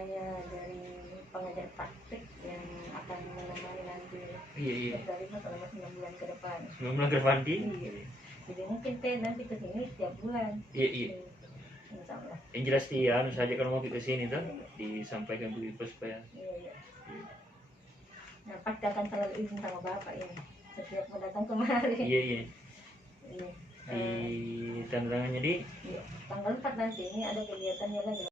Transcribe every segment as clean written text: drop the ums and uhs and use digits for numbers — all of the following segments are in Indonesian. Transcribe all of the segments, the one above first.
saya dari pengajar praktik yang akan menemani nanti dari selama 9 bulan ke depan. 9 bulan ke depan Iya. Jadi mungkin nanti ke sini setiap bulan. Iya. Insyaallah. Yang jelas dia saja kalau mau ke sini tuh disampaikan Bu Ipa supaya. Iya. Nah, pasti akan selalu izin sama Bapak ini setiap mau datang kemari. Iya. Di tanda tangannya di tanggal 4 nanti ini ada kegiatannya lagi.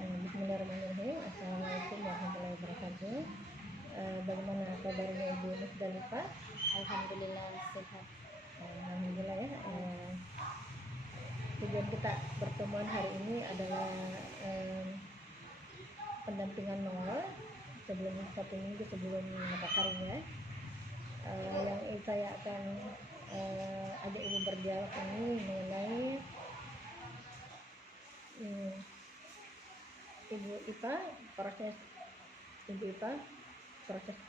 Bismillahirrahmanirrahim. Assalamualaikum warahmatullahi wabarakatuh. Bagaimana kabarnya Ibu Musdalifah? Alhamdulillah sehat. Alhamdulillah ya. Tujuan kita pertemuan hari ini adalah pendampingan Nongol sebelum 1 minggu sebelum makakarnya. Yang saya akan ajak Ibu berdialog ini mengenai Ibu IPA, proses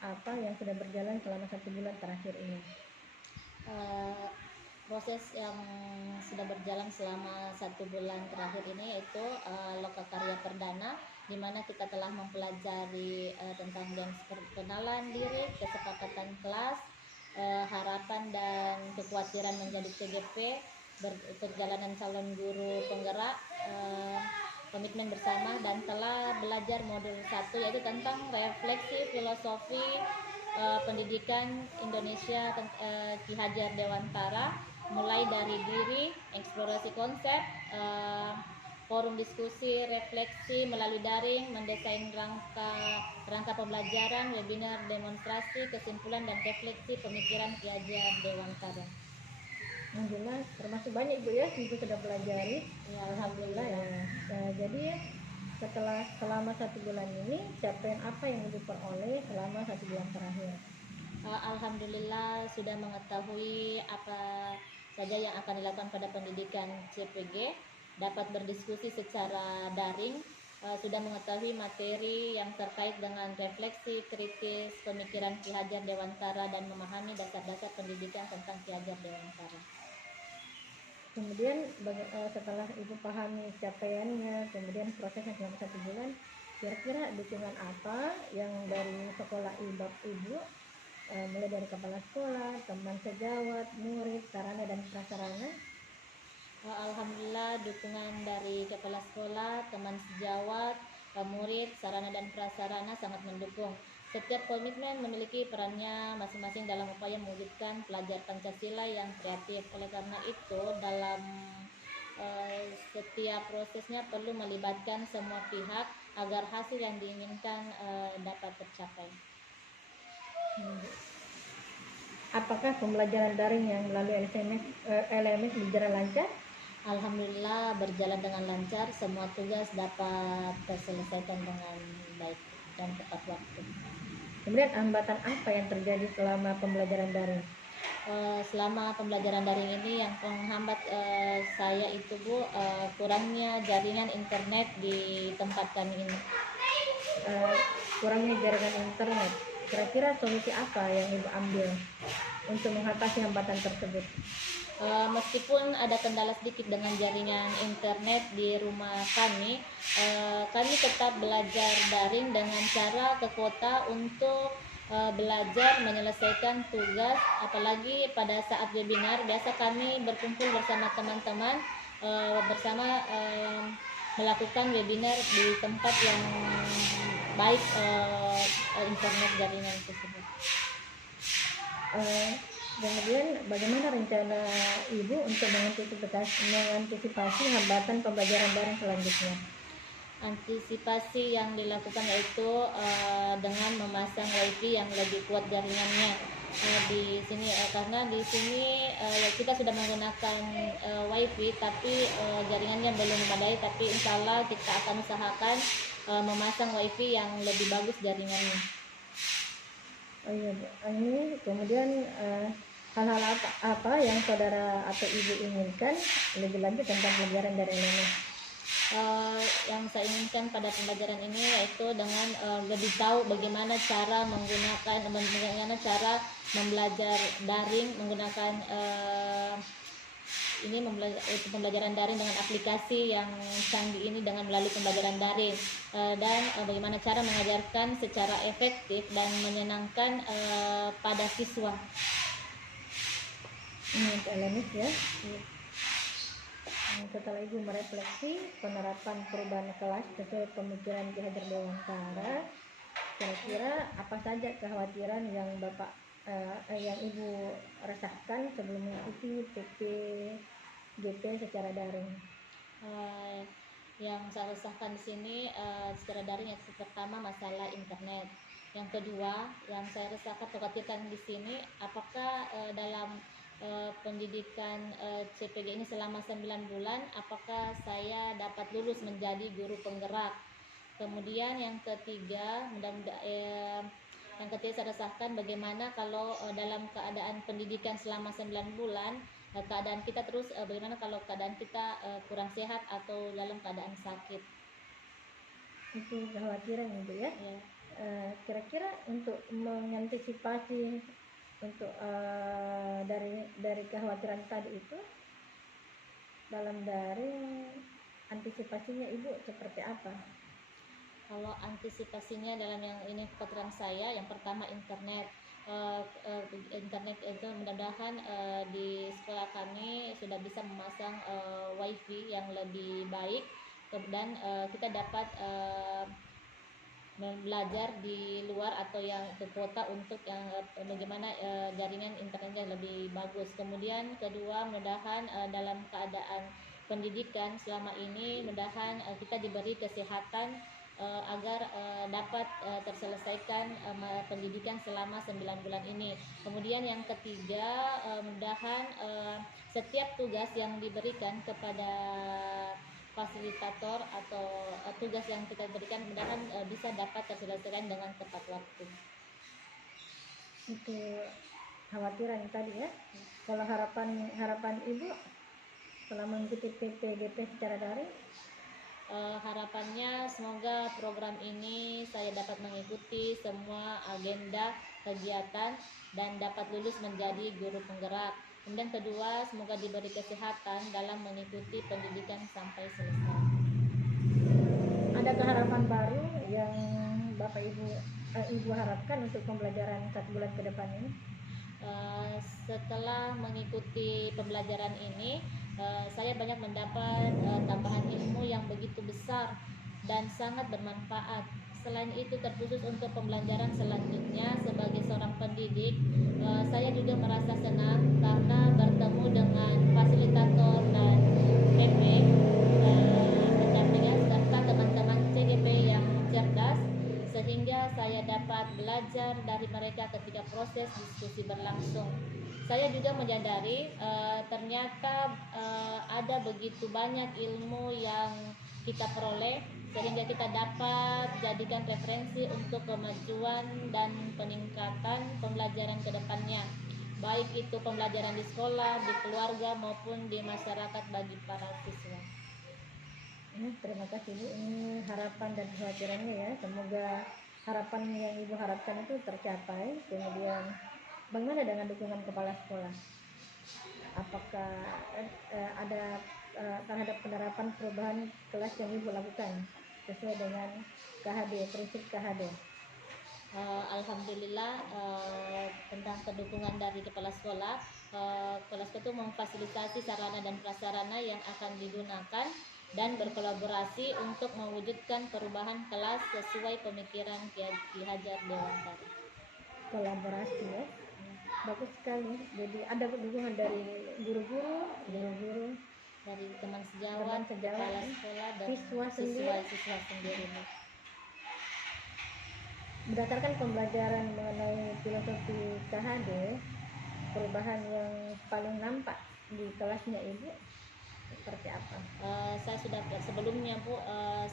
apa yang sudah berjalan selama 1 bulan terakhir ini? Proses yang sudah berjalan selama 1 bulan terakhir ini yaitu lokakarya perdana, di mana kita telah mempelajari tentang perkenalan diri, kesepakatan kelas, harapan dan kekhawatiran menjadi TGP, perjalanan calon guru penggerak, komitmen bersama, dan telah belajar modul 1 yaitu tentang refleksi filosofi pendidikan Indonesia Ki Hajar Dewantara, mulai dari diri, eksplorasi konsep, forum diskusi, refleksi melalui daring, mendesain rangka pembelajaran, webinar, demonstrasi, kesimpulan dan refleksi pemikiran Ki Hajar Dewantara. Alhamdulillah, termasuk banyak Ibu ya, Ibu sudah pelajari. Ya, alhamdulillah. Jadi selama 1 bulan ini, capaian apa yang Ibu peroleh selama 1 bulan terakhir? Alhamdulillah sudah mengetahui apa saja yang akan dilakukan pada pendidikan CPG, dapat berdiskusi secara daring, sudah mengetahui materi yang terkait dengan refleksi kritis pemikiran Ki Hajar Dewantara dan memahami dasar-dasar pendidikan tentang Ki Hajar Dewantara. Kemudian setelah Ibu pahami capaiannya, kemudian prosesnya selama 1 bulan, kira-kira dukungan apa yang dari sekolah Ibu, mulai dari kepala sekolah, teman sejawat, murid, sarana dan prasarana? Alhamdulillah dukungan dari kepala sekolah, teman sejawat, murid, sarana dan prasarana sangat mendukung. Setiap komitmen memiliki perannya masing-masing dalam upaya mewujudkan pelajar Pancasila yang kreatif. Oleh karena itu, dalam setiap prosesnya perlu melibatkan semua pihak agar hasil yang diinginkan dapat tercapai. Apakah pembelajaran daring yang melalui LMS berjalan lancar? Alhamdulillah berjalan dengan lancar, semua tugas dapat terselesaikan dengan baik dan tepat waktu. Kemudian hambatan apa yang terjadi selama pembelajaran daring? Selama pembelajaran daring ini yang menghambat saya itu Bu, kurangnya jaringan internet di tempat kami ini. Kurangnya jaringan internet, kira-kira solusi apa yang Ibu ambil untuk mengatasi hambatan tersebut? Meskipun ada kendala sedikit dengan jaringan internet di rumah kami tetap belajar daring dengan cara ke kota untuk belajar menyelesaikan tugas. Apalagi pada saat webinar, biasa kami berkumpul bersama teman-teman melakukan webinar di tempat yang baik internet jaringan tersebut. Kemudian bagaimana rencana Ibu untuk mengantisipasi hambatan pembelajaran daring selanjutnya? Antisipasi yang dilakukan yaitu dengan memasang WiFi yang lebih kuat jaringannya di sini, karena di sini kita sudah menggunakan WiFi tapi jaringannya belum memadai, tapi insya Allah kita akan usahakan memasang WiFi yang lebih bagus jaringannya. Oh iya Bu, ini kemudian hal-hal apa yang saudara atau Ibu inginkan lebih lanjut tentang pelajaran dari LMS? yang saya inginkan pada pembelajaran ini yaitu dengan lebih tahu bagaimana cara membelajar daring menggunakan pembelajaran daring dengan aplikasi yang canggih ini dengan melalui pembelajaran daring dan bagaimana cara mengajarkan secara efektif dan menyenangkan pada siswa. Ini untuk Elenis ya. Setelah Ibu merefleksi penerapan perubahan kelas sesuai pemikiran Ki Hajar Dewantara, kira-kira apa saja kekhawatiran yang yang Ibu rasakan sebelum mengikuti PPGP secara daring? Yang saya rasakan di sini secara daring yang pertama masalah internet. Yang kedua yang saya rasakan khawatirkan di sini apakah dalam pendidikan CPG ini selama 9 bulan apakah saya dapat lulus menjadi guru penggerak. Kemudian yang ketiga saya rasakan bagaimana kalau dalam keadaan pendidikan selama 9 bulan keadaan kita terus bagaimana kalau keadaan kita kurang sehat atau dalam keadaan sakit. Itu kekhawatiran Ibu ya. Ya. Kira-kira untuk mengantisipasi untuk dari kekhawatiran tadi itu dalam daring antisipasinya Ibu seperti apa? Kalau antisipasinya dalam yang ini kekhawatiran saya yang pertama internet. Internet itu mudah-mudahan di sekolah kami sudah bisa memasang wifi yang lebih baik dan kita dapat belajar di luar atau yang ke kota untuk yang bagaimana jaringan internetnya lebih bagus. Kemudian kedua mudah-mudahan dalam keadaan pendidikan selama ini mudah-mudahan kita diberi kesehatan agar dapat terselesaikan pendidikan selama 9 bulan ini. Kemudian yang ketiga mudah-mudahan setiap tugas yang diberikan kepada fasilitator atau tugas yang kita berikan mudah-mudahan bisa dapat terselesaikan dengan tepat waktu. Itu khawatiran tadi ya. Kalau harapan Ibu setelah mengikuti PPGP secara daring, harapannya semoga program ini saya dapat mengikuti semua agenda kegiatan dan dapat lulus menjadi guru penggerak. Kemudian kedua, semoga diberi kesehatan dalam mengikuti pendidikan sampai selesai. ada harapan baru yang Bapak Ibu harapkan untuk pembelajaran 1 bulan ke depan ini? Setelah mengikuti pembelajaran ini, saya banyak mendapat tambahan ilmu yang begitu besar dan sangat bermanfaat. Selain itu, terkhusus untuk pembelajaran selanjutnya sebagai seorang pendidik, saya juga merasa senang karena bertemu dengan fasilitator dan PP pendampingan serta teman-teman CGP yang cerdas, sehingga saya dapat belajar dari mereka ketika proses diskusi berlangsung. Saya juga menyadari ternyata ada begitu banyak ilmu yang kita peroleh sehingga kita dapat jadikan referensi untuk kemajuan dan peningkatan pembelajaran ke depannya, baik itu pembelajaran di sekolah, di keluarga maupun di masyarakat bagi para siswa. Terima kasih Bu, ini harapan dan kekhawatirannya ya. Semoga harapan yang Ibu harapkan itu tercapai. Kemudian bagaimana dengan dukungan kepala sekolah? Apakah ada terhadap penerapan perubahan kelas yang Ibu lakukan sesuai dengan prinsip KHD? Alhamdulillah tentang kedukungan dari kepala sekolah itu memfasilitasi sarana dan prasarana yang akan digunakan dan berkolaborasi untuk mewujudkan perubahan kelas sesuai pemikiran Ki Hajar Dewantara. Kolaborasi ya, bagus sekali. Jadi ada dukungan dari guru-guru, dari teman sejawat, kepala sekolah dan siswa sendiri. Berdasarkan pembelajaran mengenai filosofi KHD, perubahan yang paling nampak di kelasnya Ibu seperti apa? Saya sudah sebelumnya Bu,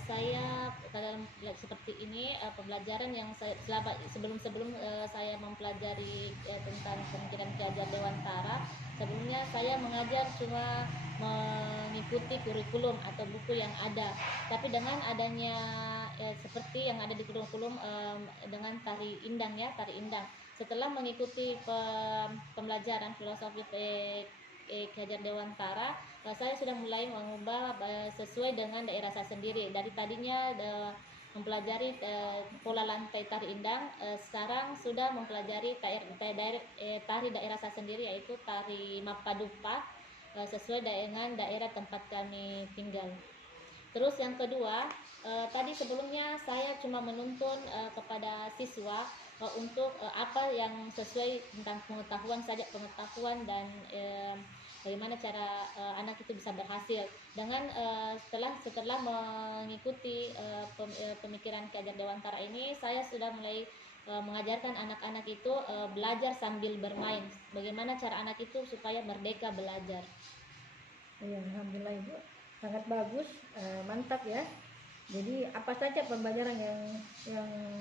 saya dalam seperti ini pembelajaran yang saya sebelum saya mempelajari tentang pemikiran Ki Hajar Dewantara, sebelumnya saya mengajar cuma mengikuti kurikulum atau buku yang ada. Tapi dengan adanya seperti yang ada di kurikulum dengan tari indang ya, tari indang. Setelah mengikuti pembelajaran filosofi Ki Hajar Dewantara, saya sudah mulai mengubah sesuai dengan daerah saya sendiri. Dari tadinya mempelajari pola lantai tari indang, sekarang sudah mempelajari tari daerah saya sendiri, yaitu tari Mapadupa, sesuai dengan daerah tempat kami tinggal. Terus yang kedua, tadi sebelumnya saya cuma menuntun kepada siswa untuk apa yang sesuai tentang pengetahuan saja, pengetahuan dan bagaimana cara anak itu bisa berhasil. Dengan setelah mengikuti pemikiran Ki Hajar Dewantara ini, saya sudah mulai mengajarkan anak-anak itu belajar sambil bermain. Bagaimana cara anak itu supaya merdeka belajar. Iya, alhamdulillah Ibu, sangat bagus, mantap ya. Jadi apa saja pembelajaran yang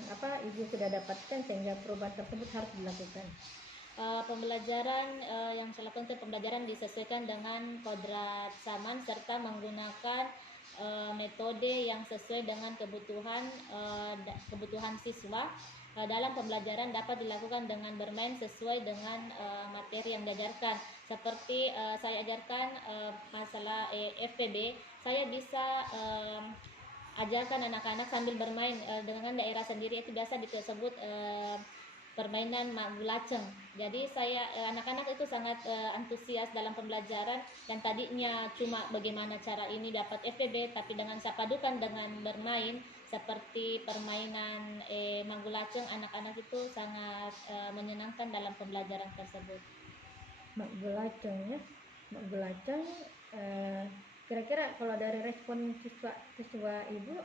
apa Ibu sudah dapatkan sehingga perubahan tersebut harus dilakukan? Pembelajaran yang saya lakukan itu pembelajaran disesuaikan dengan kodrat zaman serta menggunakan metode yang sesuai dengan kebutuhan siswa. Dalam pembelajaran dapat dilakukan dengan bermain sesuai dengan materi yang diajarkan. Seperti saya ajarkan masalah FPB, saya bisa ajarkan anak-anak sambil bermain dengan daerah sendiri, itu biasa disebut permainan magulaceng. Jadi anak-anak itu sangat antusias dalam pembelajaran, dan tadinya cuma bagaimana cara ini dapat FPB, tapi dengan saya padukan dengan bermain seperti permainan magulaceng, anak-anak itu sangat menyenangkan dalam pembelajaran tersebut. Magulaceng ya, magulaceng. Kira-kira kalau dari respon siswa Ibu,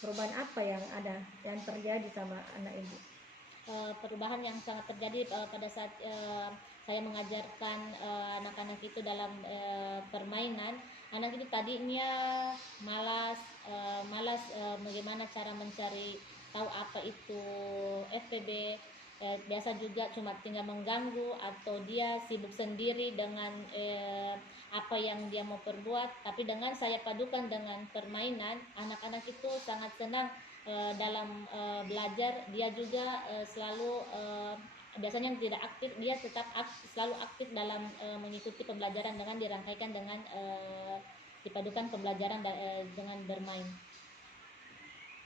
perubahan apa yang terjadi sama anak Ibu? Perubahan yang sangat terjadi pada saat saya mengajarkan anak-anak itu dalam permainan. Anak itu tadinya malas bagaimana cara mencari tahu apa itu FPB. Biasa juga cuma tinggal mengganggu atau dia sibuk sendiri dengan apa yang dia mau perbuat. Tapi dengan saya padukan dengan permainan, anak-anak itu sangat senang dalam belajar. Dia juga selalu biasanya tidak aktif, dia tetap selalu aktif dalam mengikuti pembelajaran dengan dirangkaikan dengan dipadukan pembelajaran dengan bermain.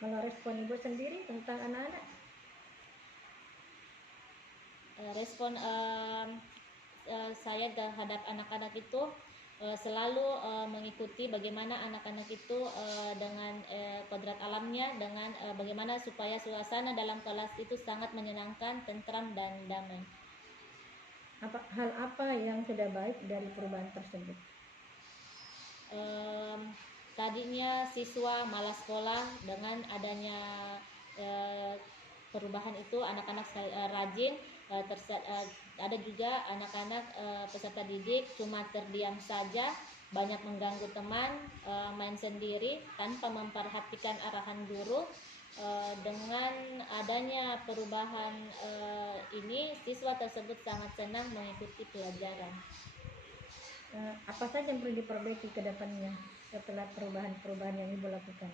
Kalau respon Ibu sendiri tentang anak-anak? Respon saya terhadap anak-anak itu selalu mengikuti bagaimana anak-anak itu dengan kodrat alamnya, dengan bagaimana supaya suasana dalam kelas itu sangat menyenangkan, tentram dan damai. Hal apa yang sudah baik dari perubahan tersebut? Tadinya siswa malas sekolah, dengan adanya perubahan itu anak-anak rajin. Ada juga anak-anak peserta didik cuma terdiam saja, banyak mengganggu teman, main sendiri tanpa memperhatikan arahan guru. Dengan adanya perubahan ini, siswa tersebut sangat senang mengikuti pelajaran. Apa saja yang perlu diperbaiki ke depannya setelah perubahan-perubahan yang Ibu lakukan?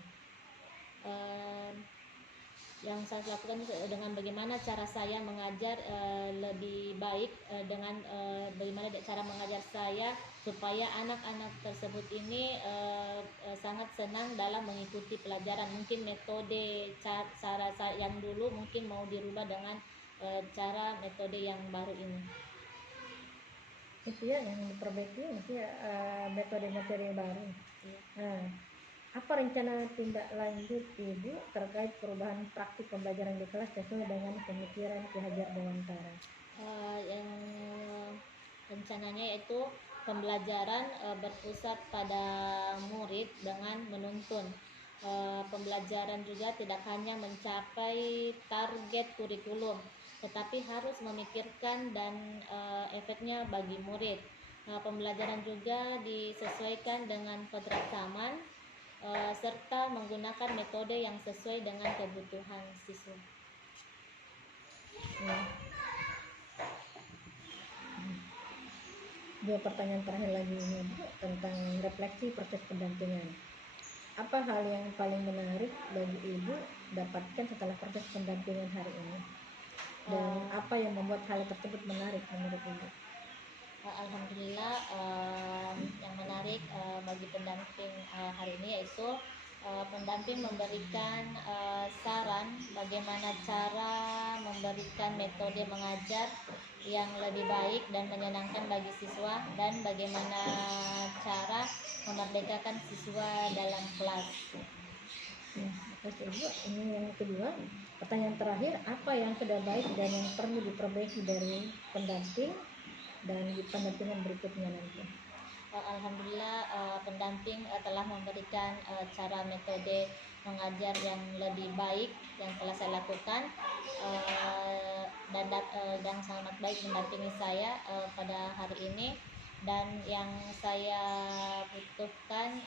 Yang saya lakukan dengan bagaimana cara saya mengajar lebih baik, dengan bagaimana cara mengajar saya supaya anak-anak tersebut ini sangat senang dalam mengikuti pelajaran. Mungkin metode cara yang dulu mungkin mau dirubah dengan cara metode yang baru ini. Itu ya yang diperbaiki, mungkin metode-metode baru. Ya. Apa rencana tindak lanjut Ibu terkait perubahan praktik pembelajaran di kelas sesuai dengan pemikiran Ki Hajar Dewantara? Yang rencananya yaitu pembelajaran berpusat pada murid dengan menuntun. Pembelajaran juga tidak hanya mencapai target kurikulum, tetapi harus memikirkan dan efeknya bagi murid. Pembelajaran juga disesuaikan dengan kodrat zaman serta menggunakan metode yang sesuai dengan kebutuhan siswa. Ya. Dua pertanyaan terakhir lagi ini Bu, tentang refleksi proses pendampingan. Apa hal yang paling menarik bagi Ibu dapatkan setelah proses pendampingan hari ini? Dan apa yang membuat hal tersebut menarik menurut Ibu? Alhamdulillah, yang menarik bagi pendamping hari ini yaitu pendamping memberikan saran bagaimana cara memberikan metode mengajar yang lebih baik dan menyenangkan bagi siswa, dan bagaimana cara memerdekakan siswa dalam kelas. Makasih Ibu. Ini yang kedua, pertanyaan terakhir, apa yang sudah baik dan yang perlu diperbaiki dari pendamping dan di pendampingan berikutnya nanti? Alhamdulillah, pendamping telah memberikan cara metode mengajar yang lebih baik yang telah saya lakukan, dan sangat baik mendampingi saya pada hari ini. Dan yang saya butuhkan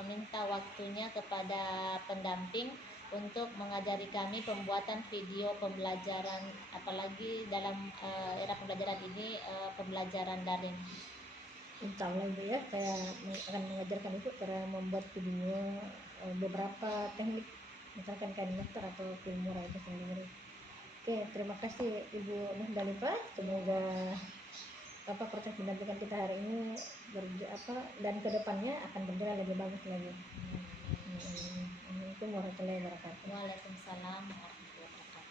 meminta waktunya kepada pendamping untuk mengajari kami pembuatan video pembelajaran, apalagi dalam era pembelajaran ini, pembelajaran daring. Insya Allah Ibu ya, saya akan mengajarkan Ibu cara membuat video beberapa teknik, misalkan KineMaster atau Filmora itu sendiri. Oke, terima kasih Ibu Nusdalifah. Semoga proses pendampingan kita hari ini dan kedepannya akan berjalan lebih bagus lagi. Assalamualaikum warahmatullahi wabarakatuh. Waalaikumsalam warahmatullahi wabarakatuh.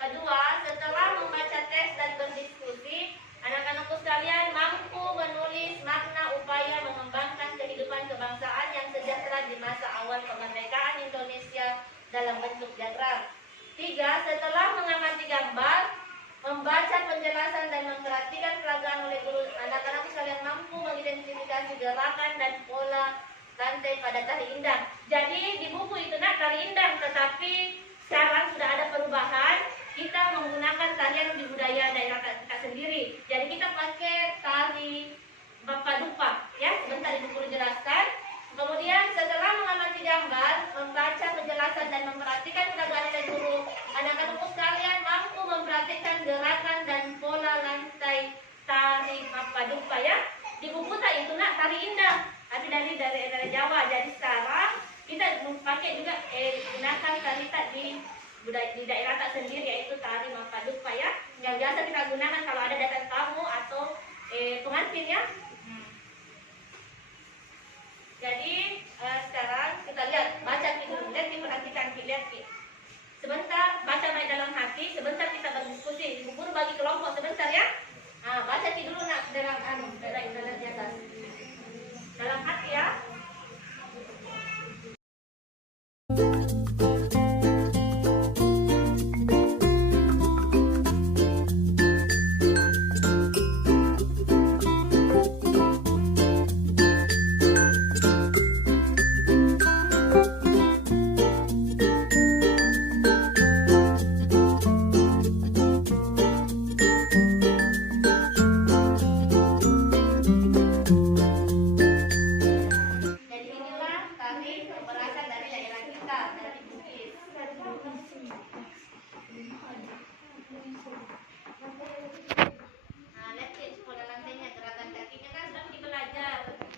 Kedua, setelah membaca teks dan berdiskusi anak-anakku sekalian mampu menulis makna upaya mengembangkan kehidupan kebangsaan yang sejahtera di masa awal kemerdekaan Indonesia dalam bentuk diagram. 3. Setelah mengamati gambar, membaca penjelasan dan memperhatikan peragaan oleh guru, anak-anakku sekalian mampu mengidentifikasi gerakan dan pola rantai pada tari indang. Jadi di buku itu nak tari indang, tetapi sekarang sudah ada perubahan. Kita menggunakan tarian di budaya daerah kita sendiri. Jadi kita pakai tari Bapak Dupa. Ya, sebentar ibu guru jelaskan. Kemudian setelah mengamati gambar, membaca penjelasan dan memperhatikan peragaan oleh guru, anak-anakku sekalian mampu memperhatikan gerakan dan pola lantai tari Bapak Dupa ya. Di buku tak itu nak tari indang, tapi dari daerah Jawa. Jadi sekarang kita pakai juga gunakan tari tak di daerah tak sendiri, yaitu tari Mapadupa ya, yang biasa kita gunakan kalau ada datang tamu atau pengantin ya. Jadi sekarang kita lihat, baca dulu, lihat, perhatikan, lihat. Sebentar baca baik dalam hati, sebentar kita berdiskusi. Ibu guru bagi kelompok sebentar ya. Baca dulu nak dalam di atas. Dalam hati ya.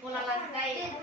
Pola lantai.